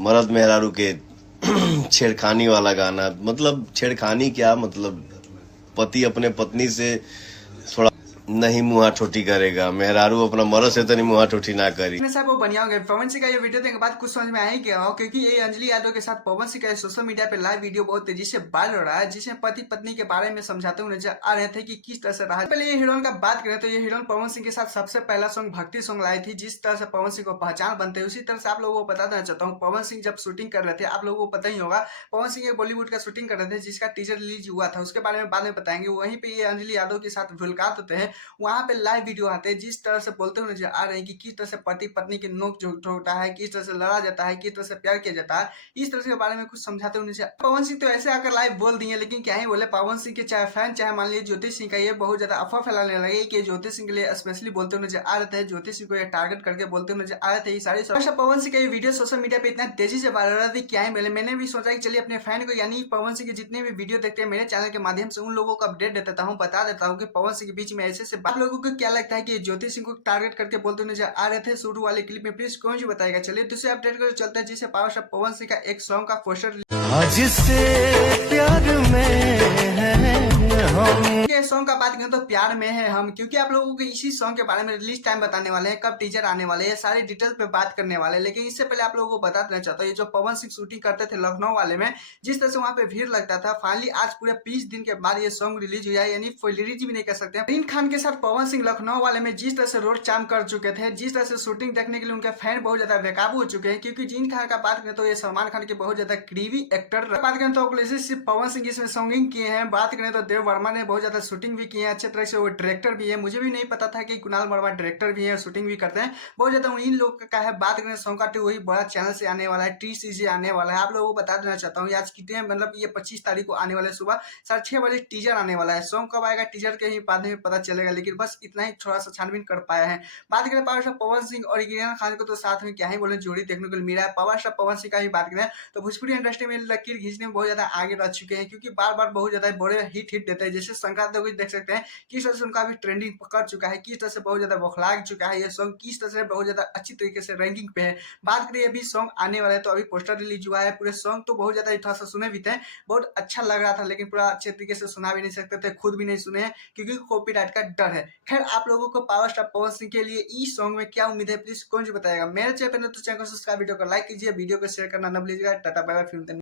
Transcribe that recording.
मर्द मेहरारू के छेड़खानी वाला गाना। मतलब छेड़खानी क्या, मतलब पति अपने पत्नी से थोड़ा नहीं मुंहा ठोटी करेगा, मेहरारू अपना मर्द से तो नहीं मुंहा ठोटी ना करी। साहब वो बनिया होंगे। पवन सिंह का ये वीडियो देखने के बाद कुछ समझ में आ ही गया हो, क्योंकि ये अंजलि यादव के साथ पवन सिंह का सोशल मीडिया पे लाइव वीडियो बहुत तेजी से वायरल हो रहा है, जिसमें पति पत्नी के बारे में समझाते हुए नजर आ रहे थे कि किस तरह से रहा। पहले ये हीरोइन का बात करें तो ये हीरोइन पवन सिंह के साथ सबसे पहला सॉन्ग भक्ति सॉन्ग लाई थी, जिस तरह से पवन सिंह को पहचान बनते हैं उसी तरह से आप लोगों को बता देना चाहता हूँ। पवन सिंह जब शूटिंग कर रहे थे, आप लोगों को पता ही होगा, पवन सिंह एक बॉलीवुड का शूटिंग कर रहे थे जिसका टीजर रिलीज हुआ था, उसके बारे में बाद में बताएंगे। वहीं पे ये अंजलि यादव के साथ मुलाकात होते हैं, वहां पे लाइव वीडियो आते हैं, जिस तरह से बोलते हुए नजर आ रहे हैं कि किस तरह से पति पत्नी के नोक झोंक होता है, किस तरह से लड़ा जाता है, किस तरह से प्यार किया जाता है, इस तरह के बारे में कुछ समझाते हुए नजर। पवन सिंह तो ऐसे आकर लाइव बोल दिए, लेकिन क्या ही बोले, पवन सिंह के चाहे फैन चाहे मान लीजिए ज्योति सिंह का ये बहुत ज्यादा अफवाह फैलाने लगे कि ज्योति सिंह के लिए स्पेशली बोलते हुए नजर आ रहे थे, ज्योति सिंह को ये टारगेट करके बोलते हुए नजर आ रहे थे। ये सारी पवन सिंह का ये वीडियो सोशल मीडिया पे इतना तेजी से वायरल रहा था, क्या ही बोले, मैंने भी सोचा कि चलिए अपने फैन को, यानी पवन सिंह के जितने भी वीडियो देखते हैं मेरे चैनल के माध्यम से, उन लोगों को अपडेट देता हूँ, बता देता हूँ कि पवन सिंह के बीच में ऐसे से। आप लोगों को क्या लगता है कि ज्योति सिंह को टारगेट करके बोलते हुए नजर आ रहे थे शुरू वाले क्लिप में? प्लीज कौन जी बताएगा। चलिए दूसरे अपडेट को चलता है, जिसे पावर स्टार पवन सिंह का एक सॉन्ग का पोस्टर जिससे प्यार में है हम। सॉन्ग का बात करें तो प्यार में है हम, क्योंकि आप लोगों को इसी सॉन्ग के बारे में रिलीज टाइम बताने वाले हैं, कब टीजर आने वाले हैं, सारी डिटेल पे बात करने वाले हैं। लेकिन इससे पहले आप लोगों को बता देना चाहता हूँ, ये जो पवन सिंह शूटिंग करते थे लखनऊ वाले में, जिस तरह से वहां पे भीड़ लगता था, फाइनली आज पूरे 20 दिन के बाद ये सॉन्ग रिलीज हुआ है, यानी रिलीज भी नहीं कर सकते। फरीन खान के साथ पवन सिंह लखनऊ वाले में जिस तरह से रोड चाम कर चुके थे, जिस तरह से शूटिंग देखने के लिए उनके फैन बहुत ज्यादा बेकाबू हो चुके हैं, क्योंकि जिन खान का बात करें तो ये सलमान खान के बहुत ज्यादा करीबी एक्टर। बात करें तो सिर्फ पवन सिंह इसमें सॉन्गिंग किए हैं, बात करें तो देव वर्मा ने बहुत ज्यादा शूटिंग भी की है, अच्छे तरह से वो डायरेक्टर भी है। मुझे भी नहीं पता था कि कुणाल वर्मा डायरेक्टर भी है, शूटिंग भी करते हैं, बहुत ज्यादा इन लोग का है। बात करें सॉन्ग का, वही बड़ा चैनल से आने वाला है, टी सीजे आने वाला है। आप लोगों को बता देना चाहता हूँ आज कितने, मतलब ये 25 तारीख को आने वाले सुबह 6:30 बजे टीजर आने वाला है। सॉन्ग कब आएगा टीजर के ही बाद में पता चलेगा, लेकिन बस इतना ही थोड़ा सा छानबीन कर पाया है। बात करें पावर स्टार पवन सिंह और इरफान खान को, तो साथ में क्या ही बोले, जोड़ी देखने को मिला है। पावर स्टार पवन सिंह का ही बात करें तो भोजपुरी इंडस्ट्री में लकीर खींचने में बहुत ज्यादा आगे रह चुके हैं, क्योंकि बार बार बहुत ज्यादा बड़े हिट देते हैं। जैसे संक्रांत को देख सकते हैं किस तरह से उनका भी ट्रेंडिंग पकड़ चुका है, किस तरह से बहुत ज्यादा बौखला चुका है ये सॉन्ग, किस तरह से बहुत ज्यादा अच्छी तरीके से रैंकिंग पे है। बात करिए अभी सॉन्ग आने वाला है, तो अभी पोस्टर रिलीज हुआ है, पूरे सॉन्ग तो बहुत ज्यादा थोड़ा सा सुने भी थे, बहुत अच्छा लग रहा था, लेकिन पूरा अच्छे तरीके से सुना भी नहीं सकते थे, खुद भी नहीं सुने हैं क्योंकि कॉपीराइट का डर है। खैर आप लोगों को पावर स्टार पवन सिंह के लिए इस सॉन्ग में क्या उम्मीद है, प्लीज कौन जी बताएगा। मेरे चैनल पर तो चैनल को सब्सक्राइब, वीडियो को लाइक कीजिए, वीडियो को शेयर करना न भूलिएगा। Tata bye bye, film